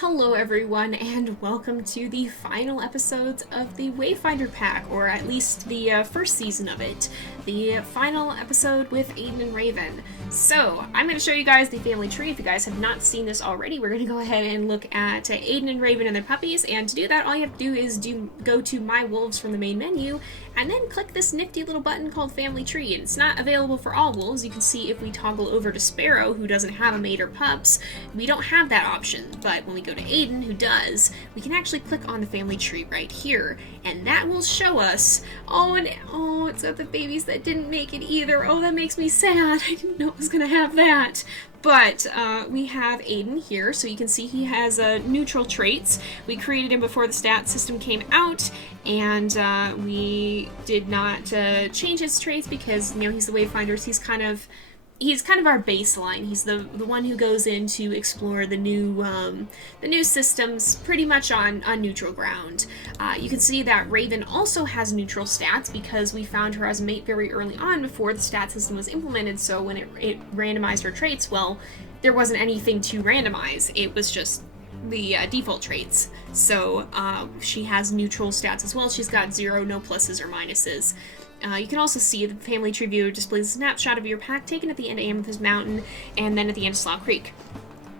Hello everyone, and welcome to the final episodes of the Wayfinder pack, or at least the first season of it. The final episode with Aden and Raven. So, I'm going to show you guys the family tree. If you guys have not seen this already, we're going to go ahead and look at Aden and Raven and their puppies, and to do that, all you have to do is go to My Wolves from the main menu, and then click this nifty little button called Family Tree. And it's not available for all wolves. You can see if we toggle over to Sparrow, who doesn't have a mate or pups, we don't have that option, but when we go to Aden, who does, we can actually click on the family tree right here, and that will show us, it's got the babies that didn't make it either. Oh, that makes me sad. I didn't know it was gonna have that. But we have Aden here, so you can see he has neutral traits. We created him before the stat system came out, and we did not change his traits because, you know, he's the Wayfinders. He's kind of our baseline. He's the one who goes in to explore the new systems pretty much on neutral ground. You can see that Raven also has neutral stats because we found her as a mate very early on before the stat system was implemented, so when it randomized her traits, well, there wasn't anything to randomize. It was just the default traits. So she has neutral stats as well. She's got 0, no pluses or minuses. You can also see the family tree viewer displays a snapshot of your pack taken at the end of Amethyst Mountain and then at the end of Slough Creek.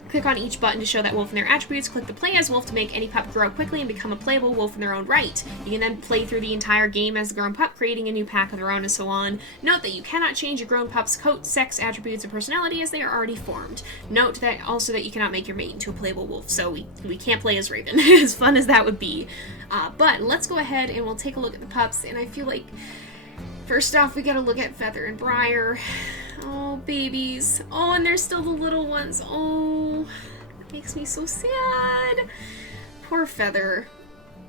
Click on each button to show that wolf and their attributes. Click the Play as Wolf to make any pup grow quickly and become a playable wolf in their own right. You can then play through the entire game as the grown pup, creating a new pack of their own and so on. Note that you cannot change your grown pup's coat, sex, attributes, or personality as they are already formed. Note that also that you cannot make your mate into a playable wolf, so we can't play as Raven, as fun as that would be. But let's go ahead and we'll take a look at the pups, and I feel like first off, we gotta look at Feather and Briar. Oh, babies. Oh, and they're still the little ones. Oh, that makes me so sad. Poor Feather.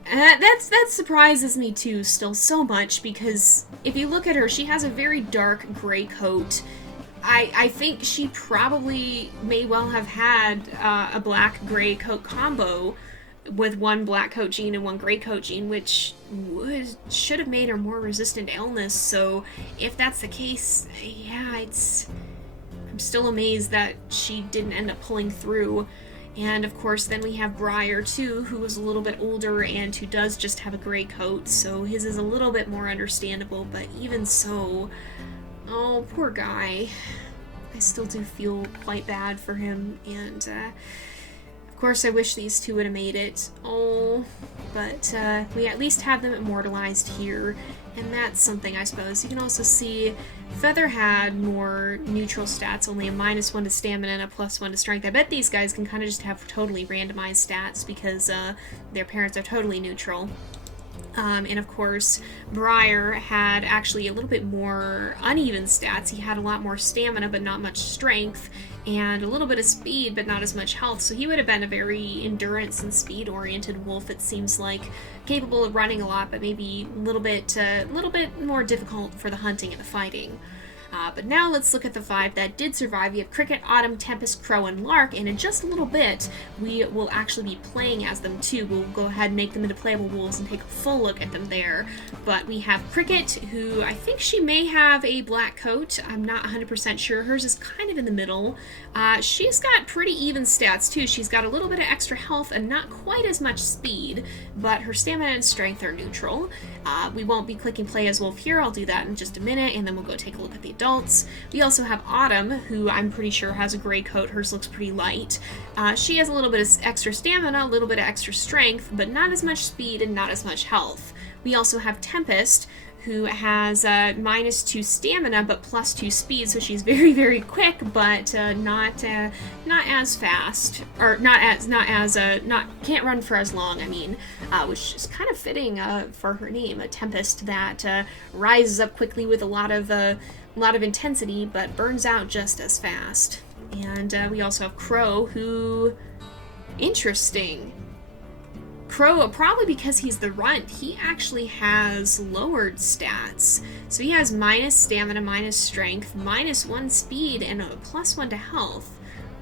That surprises me too, still so much, because if you look at her, she has a very dark gray coat. I think she probably may well have had a black-gray coat combo with one black coat gene and one gray coat gene, which should have made her more resistant to illness. So if that's the case, yeah, I'm still amazed that she didn't end up pulling through. And of course then we have Briar too, who is a little bit older and who does just have a gray coat, so his is a little bit more understandable, but even so, oh, poor guy. I still do feel quite bad for him, and of course, I wish these two would have made it. Oh, but we at least have them immortalized here, and that's something, I suppose. You can also see Feather had more neutral stats, only a -1 to stamina and a +1 to strength. I bet these guys can kind of just have totally randomized stats because their parents are totally neutral. And of course, Briar had actually a little bit more uneven stats. He had a lot more stamina, but not much strength, and a little bit of speed, but not as much health. So he would have been a very endurance and speed-oriented wolf, it seems like, capable of running a lot, but maybe a little bit more difficult for the hunting and the fighting. But now let's look at the 5 that did survive. We have Qriket, Aden, Tempest, Crow, and Lark, and in just a little bit, we will actually be playing as them too. We'll go ahead and make them into playable wolves and take a full look at them there. But we have Qriket, who I think she may have a black coat. I'm not 100% sure. Hers is kind of in the middle. She's got pretty even stats too. She's got a little bit of extra health and not quite as much speed, but her stamina and strength are neutral. We won't be clicking Play as Wolf here. I'll do that in just a minute, and then we'll go take a look at the adults. We also have Autumn, who I'm pretty sure has a gray coat. Hers looks pretty light. She has a little bit of extra stamina, a little bit of extra strength, but not as much speed and not as much health. We also have Tempest, who has -2 stamina but +2 speed, so she's very, very quick, but not as fast, or can't run for as long. I mean, which is kind of fitting for her name, a Tempest that rises up quickly with a lot of intensity, but burns out just as fast. And we also have Crow, who, interesting. Crow, probably because he's the runt, he actually has lowered stats. So he has minus stamina, minus strength, -1 speed, and a +1 to health.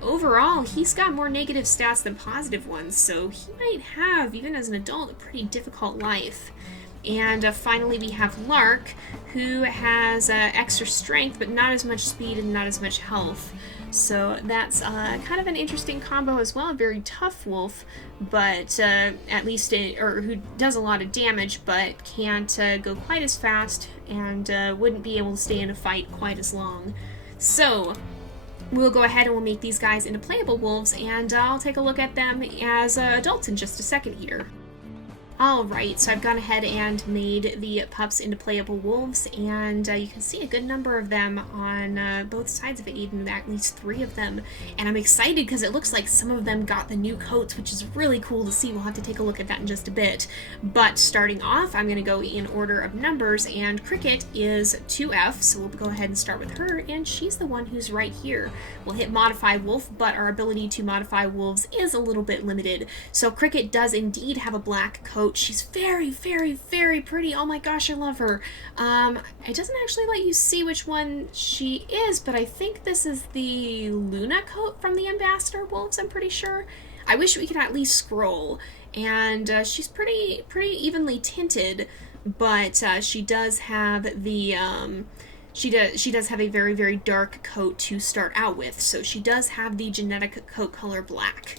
Overall, he's got more negative stats than positive ones, so he might have, even as an adult, a pretty difficult life. And finally we have Lark, who has extra strength, but not as much speed and not as much health. So that's kind of an interesting combo as well. A very tough wolf, but at least or who does a lot of damage, but can't go quite as fast and wouldn't be able to stay in a fight quite as long. So we'll go ahead and we'll make these guys into playable wolves, and I'll take a look at them as adults in just a second here. Alright, so I've gone ahead and made the pups into playable wolves, and you can see a good number of them on both sides of Aden, at least 3 of them. And I'm excited because it looks like some of them got the new coats, which is really cool to see. We'll have to take a look at that in just a bit. But starting off, I'm going to go in order of numbers, and Qriket is 2F, so we'll go ahead and start with her, and she's the one who's right here. We'll hit modify wolf, but our ability to modify wolves is a little bit limited. So Qriket does indeed have a black coat. She's very, very, very pretty. Oh my gosh, I love her. It doesn't actually let you see which one she is, but I think this is the Luna coat from the Ambassador Wolves, I'm pretty sure. I wish we could at least scroll. And she's pretty evenly tinted, but she does have the she does have a very, very dark coat to start out with. So she does have the genetic coat color black.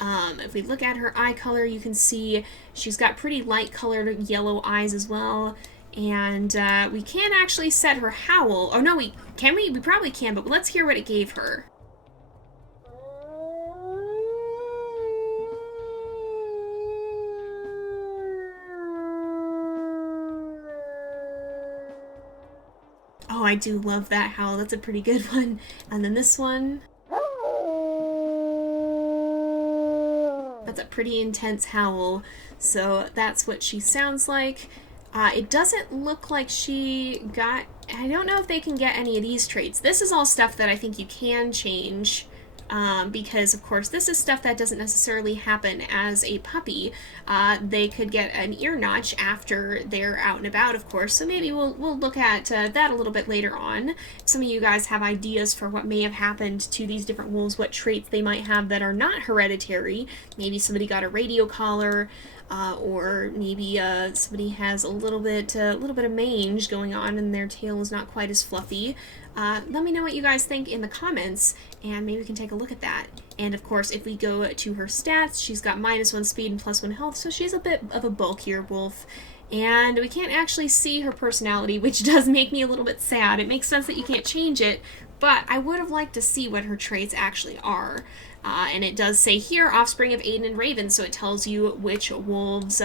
If we look at her eye color, you can see she's got pretty light colored yellow eyes as well. And we can't actually set her howl. Oh no, can we? We probably can, but let's hear what it gave her. Oh, I do love that howl. That's a pretty good one. And then this one. That's a pretty intense howl, so that's what she sounds like. It doesn't look like she got... I don't know if they can get any of these traits. This is all stuff that I think you can change, because, of course, this is stuff that doesn't necessarily happen as a puppy. They could get an ear notch after they're out and about, of course, so maybe we'll look at that a little bit later on. If some of you guys have ideas for what may have happened to these different wolves, what traits they might have that are not hereditary, maybe somebody got a radio collar, or maybe somebody has a little bit of mange going on and their tail is not quite as fluffy. Let me know what you guys think in the comments, and maybe we can take a look at that. And of course, if we go to her stats, she's got -1 speed and +1 health, so she's a bit of a bulkier wolf. And we can't actually see her personality, which does make me a little bit sad. It makes sense that you can't change it, but I would have liked to see what her traits actually are. And it does say here, offspring of Aden and Raven, so it tells you which wolves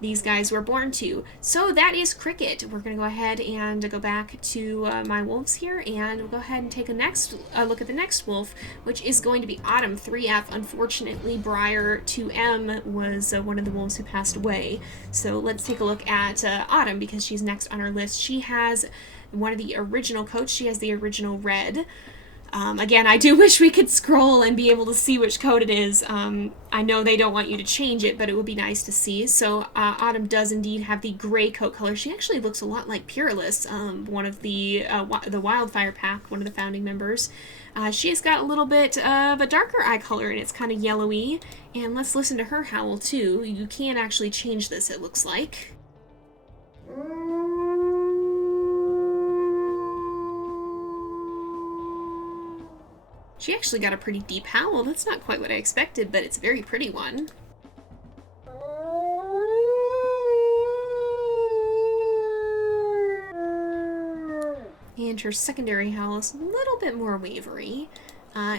these guys were born to. So that is Qriket. We're going to go ahead and go back to my wolves here, and we'll go ahead and take a look at the next wolf, which is going to be Autumn, 3F. Unfortunately, Briar, 2M, was one of the wolves who passed away. So let's take a look at Autumn, because she's next on our list. She has one of the original coats. She has the original red. Again, I do wish we could scroll and be able to see which coat it is. I know they don't want you to change it, but it would be nice to see. So Autumn does indeed have the gray coat color. She actually looks a lot like Peerless, one of the Wildfire Pack, one of the founding members. She's got a little bit of a darker eye color, and it's kind of yellowy. And let's listen to her howl, too. You can actually change this, it looks like. She actually got a pretty deep howl. That's not quite what I expected, but it's a very pretty one. And her secondary howl is a little bit more wavery.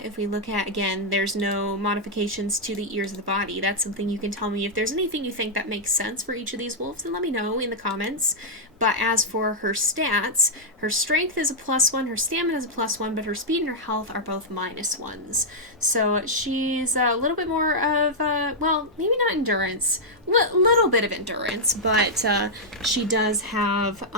If we look at, again, there's no modifications to the ears of the body. That's something you can tell me. If there's anything you think that makes sense for each of these wolves, then let me know in the comments. But as for her stats, her strength is a +1, her stamina is a +1, but her speed and her health are both -1s. So she's a little bit more of, well, maybe not endurance, little bit of endurance, but she does have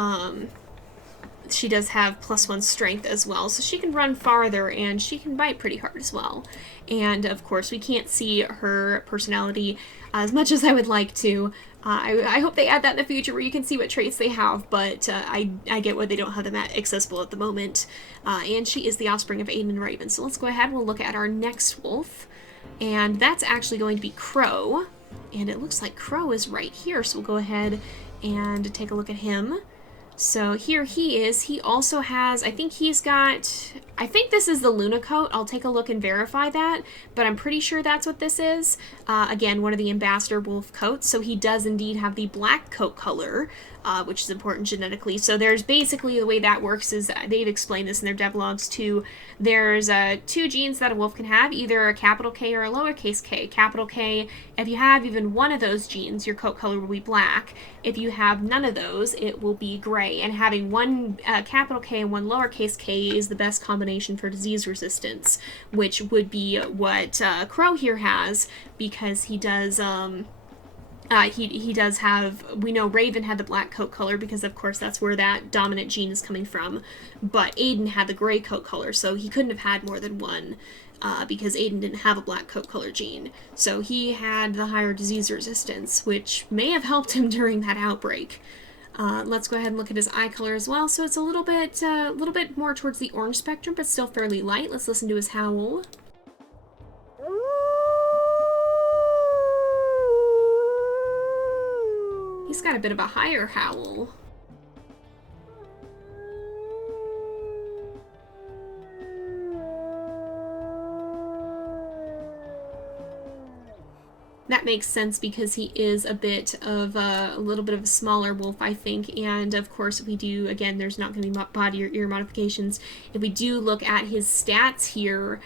+1 strength as well, so she can run farther and she can bite pretty hard as well. And of course, we can't see her personality as much as I would like to. I hope they add that in the future where you can see what traits they have, but I get why they don't have them accessible at the moment. And she is the offspring of Aden and Raven. So let's go ahead and we'll look at our next wolf, and that's actually going to be Crow. And it looks like Crow is right here, so we'll go ahead and take a look at him. So here he is. He also has, I think this is the Luna coat. I'll take a look and verify that, but I'm pretty sure that's what this is. Again, one of the Ambassador Wolf coats. So he does indeed have the black coat color, which is important genetically. So there's basically, the way that works is they've explained this in their devlogs too. There's 2 genes that a wolf can have, either a capital K or a lowercase k. Capital K, if you have even one of those genes, your coat color will be black. If you have none of those, it will be gray. And having one capital K and one lowercase k is the best combination for disease resistance, which would be what Crow here has, because he does he does have, we know Raven had the black coat color because of course that's where that dominant gene is coming from, but Aden had the gray coat color, so he couldn't have had more than one because Aden didn't have a black coat color gene. So he had the higher disease resistance, which may have helped him during that outbreak. Let's go ahead and look at his eye color as well. So it's a little bit more towards the orange spectrum, but still fairly light. Let's listen to his howl. He's got a bit of a higher howl. That makes sense because he is a bit of a little bit of a smaller wolf, I think. And of course, if we do, again, there's not going to be body or ear modifications. If we do look at his stats here,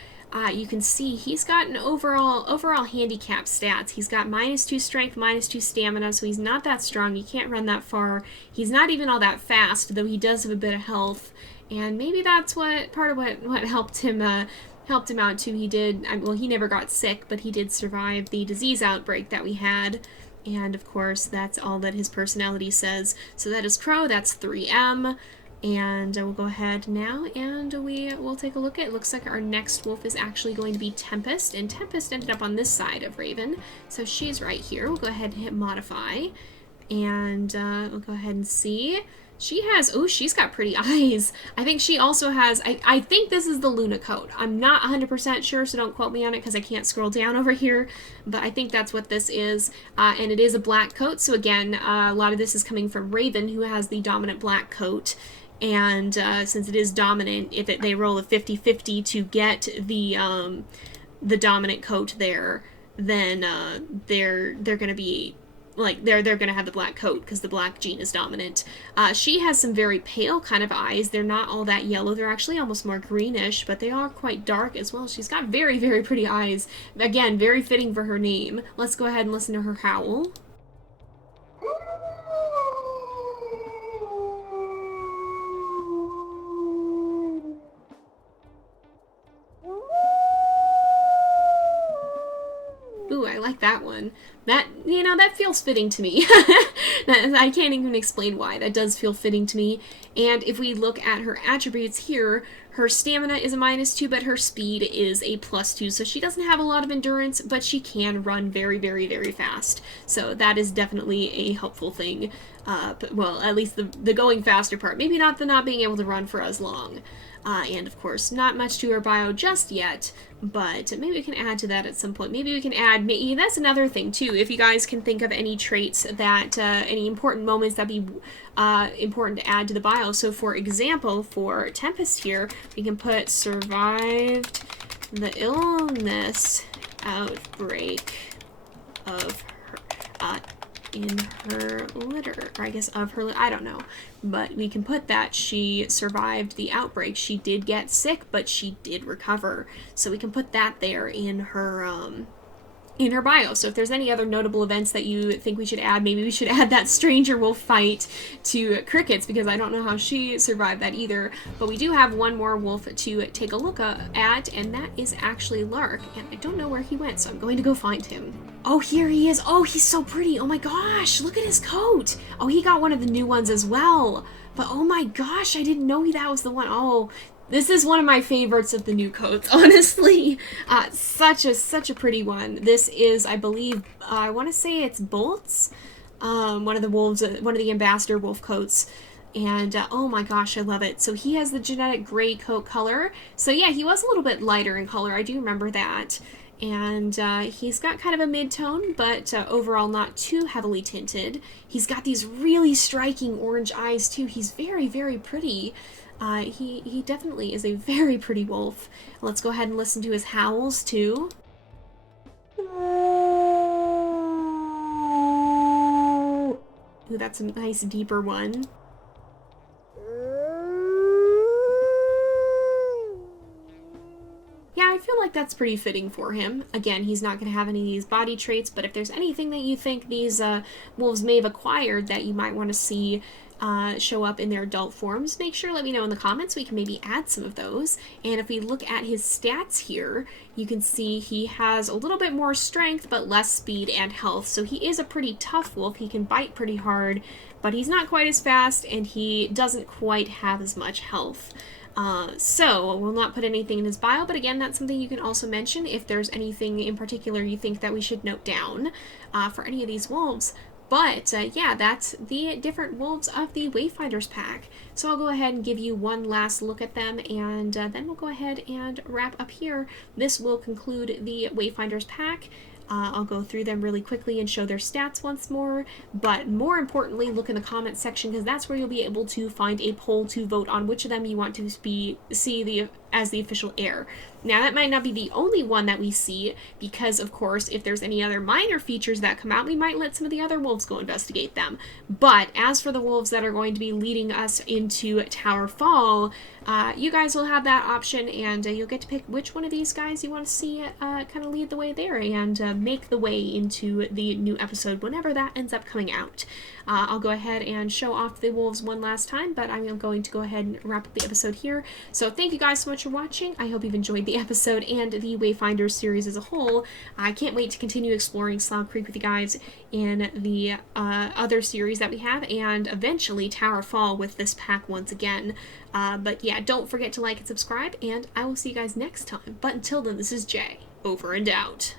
you can see he's got an overall handicap stats. He's got -2 strength, -2 stamina, so he's not that strong. He can't run that far. He's not even all that fast, though he does have a bit of health. And maybe that's part of what helped him out too. He never got sick, but he did survive the disease outbreak that we had. And of course, that's all that his personality says. So that is Crow, that's 3M. And we'll go ahead now and we'll take a look at it. Looks like our next wolf is actually going to be Tempest, and Tempest ended up on this side of Raven, so she's right here. We'll go ahead and hit modify, and we'll go ahead and see. She's got pretty eyes. I think she also has, I think this is the Luna coat. I'm not 100% sure, so don't quote me on it because I can't scroll down over here, but I think that's what this is. And it is a black coat, so again, a lot of this is coming from Raven, who has the dominant black coat. And since it is dominant, if they roll a 50-50 to get the dominant coat there, then they're going to be like they're going to have the black coat because the black gene is dominant. She has some very pale kind of eyes. They're not all that yellow. They're actually almost more greenish, but they are quite dark as well. She's got very, very pretty eyes. Again, very fitting for her name. Let's go ahead and listen to her howl. Ooh, I like that one. That feels fitting to me. I can't even explain why. That does feel fitting to me. And if we look at her attributes here, her stamina is a -2, but her speed is a +2. So she doesn't have a lot of endurance, but she can run very, very, very fast. So that is definitely a helpful thing. Well, at least the going faster part. Maybe not the not being able to run for as long. And of course, not much to her bio just yet, but maybe we can add to that at some point. Maybe we can add, that's another thing too, if you guys can think of any traits that, any important moments that'd be important to add to the bio. So for example, for Tempest here, we can put survived the illness outbreak of her, in her litter, or I guess of her, I don't know, but we can put that she survived the outbreak. She did get sick, but she did recover, so we can put that there in her bio. So if there's any other notable events that you think we should add, maybe we should add that stranger wolf fight to Qriket's, because I don't know how she survived that either. But we do have one more wolf to take a look at, and that is actually Lark, and I don't know where he went, so I'm going to go find him. Oh, here he is. Oh, he's so pretty. Oh my gosh, look at his coat. Oh, he got one of the new ones as well. But oh my gosh, I didn't know that was the one. Oh, this is one of my favorites of the new coats, honestly. Such a pretty one. This is, I believe, I want to say it's Bolt's, one of the wolves, one of the Ambassador wolf coats. And oh my gosh, I love it. So he has the genetic gray coat color. So yeah, he was a little bit lighter in color. I do remember that. And he's got kind of a mid-tone, but overall not too heavily tinted. He's got these really striking orange eyes too. He's very, very pretty. He definitely is a very pretty wolf. Let's go ahead and listen to his howls too. Ooh, that's a nice deeper one. Yeah, I feel like that's pretty fitting for him. Again, he's not going to have any of these body traits, but if there's anything that you think these wolves may have acquired that you might want to see show up in their adult forms, make sure to let me know in the comments. We can maybe add some of those. And if we look at his stats here, you can see he has a little bit more strength, but less speed and health. So he is a pretty tough wolf. He can bite pretty hard, but he's not quite as fast, and he doesn't quite have as much health. So we'll not put anything in his bio, but again, that's something you can also mention if there's anything in particular you think that we should note down for any of these wolves. But yeah, that's the different wolves of the Wayfinders pack. So I'll go ahead and give you one last look at them, and then we'll go ahead and wrap up here. This will conclude the Wayfinders pack. I'll go through them really quickly and show their stats once more, but more importantly, look in the comments section, because that's where you'll be able to find a poll to vote on which of them you want to see as the official heir. Now, that might not be the only one that we see, because, of course, if there's any other minor features that come out, we might let some of the other wolves go investigate them. But as for the wolves that are going to be leading us into Tower Fall, you guys will have that option, and you'll get to pick which one of these guys you want to see kind of lead the way there and make the way into the new episode whenever that ends up coming out. I'll go ahead and show off the wolves one last time, but I'm going to go ahead and wrap up the episode here. So thank you guys so much for watching. I hope you've enjoyed the episode and the Wayfinders series as a whole. I can't wait to continue exploring Slough Creek with you guys in the other series that we have, and eventually Tower Fall with this pack once again. But yeah, don't forget to like and subscribe, and I will see you guys next time. But until then, this is Jay, over and out.